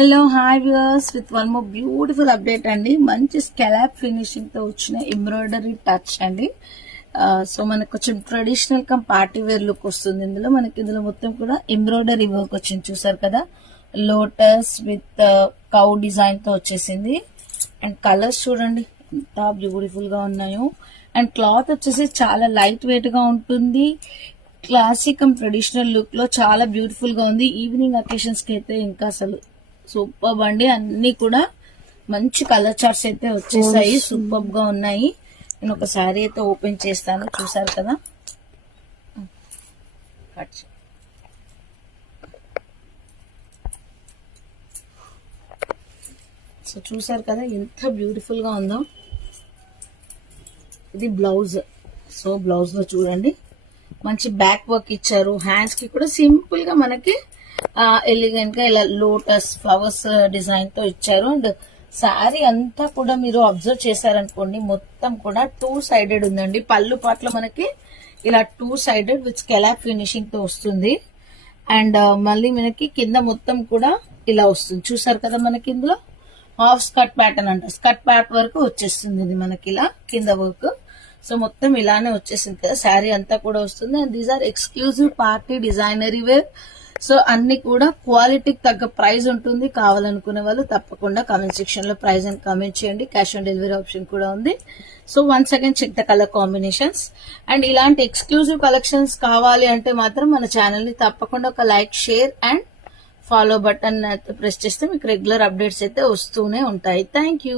Hello hi viewers with one more beautiful update అండి. మంచి scallop finishing తో వచ్చిన ఎంబ్రాయిడరీ టచ్ అండి. సో మనకు కొంచెం traditional come party wear look వస్తుంది. ఇందులో మొత్తం కూడా ఎంబ్రాయిడరీ వర్క్ వచ్చింది, చూసారు కదా. లోటస్ విత్ కౌ డిజైన్ తో వచ్చేసింది. అండ్ కలర్స్ చూడండి ఎంత బ్యూటిఫుల్ గా ఉన్నాయో. అండ్ క్లాత్ వచ్చేసి చాలా లైట్ వెయిట్ గా ఉంటుంది. క్లాసిక్ అండ్ ట్రెడిషనల్ లుక్ లో చాలా బ్యూటిఫుల్ గా ఉంది. ఈవినింగ్ అకేషన్స్ కి అయితే ఇంకా అసలు సూపర్ అండి. అన్ని కూడా మంచి కలర్ చార్ట్స్ అయితే వచ్చేసాయి, సూపర్ గా ఉన్నాయి. నేను ఒక శారీ అయితే ఓపెన్ చేస్తాను, చూసారు కదా. సో చూసారు కదా ఎంత బ్యూటిఫుల్ గా ఉందో. ఇది బ్లౌజ్. సో బ్లౌజ్ లో చూడండి మంచి బ్యాక్ వర్క్ ఇచ్చారు. హ్యాండ్స్ కి కూడా సింపుల్ గా మనకి ఎలిగెంట్ గా ఇలా లోటస్ ఫ్లవర్స్ డిజైన్ తో ఇచ్చారు. అండ్ శారీ అంతా కూడా మీరు అబ్జర్వ్ చేశారనుకోండి, మొత్తం కూడా 2 సైడెడ్ ఉందండి. పళ్ళు పాటలో మనకి ఇలా 2 సైడెడ్ విత్ స్కాలప్ ఫినిషింగ్ తో వస్తుంది. అండ్ మళ్ళీ మనకి కింద మొత్తం కూడా ఇలా వస్తుంది, చూసారు కదా. మనకి ఇందులో హాఫ్ స్కర్ట్ ప్యాటర్న్ అంట, స్కర్ట్ ప్యాట్ వరకు వచ్చేస్తుంది ఇది మనకి ఇలా కింద వర్క్. సో మొత్తం ఇలానే వచ్చేసింది కదా, శారీ అంతా కూడా వస్తుంది. And these are exclusive party designer wear. So అన్ని కూడా క్వాలిటీకి తగ్గ ప్రైస్ ఉంటుంది. కావాలనుకునే వాళ్ళు తప్పకుండా కామెంట్ సెక్షన్ లో ప్రైస్ అని కామెంట్ చేయండి. క్యాష్ ఆన్ డెలివరీ ఆప్షన్ కూడా ఉంది. So once again check the colour combinations. And ఇలాంటి ఎక్స్క్లూజివ్ కలెక్షన్స్ కావాలి అంటే మాత్రం మన ఛానల్ ని తప్పకుండా ఒక like, share and follow button press చేస్తే మీకు రెగ్యులర్ అప్డేట్స్ అయితే వస్తూనే ఉంటాయి. Thank you.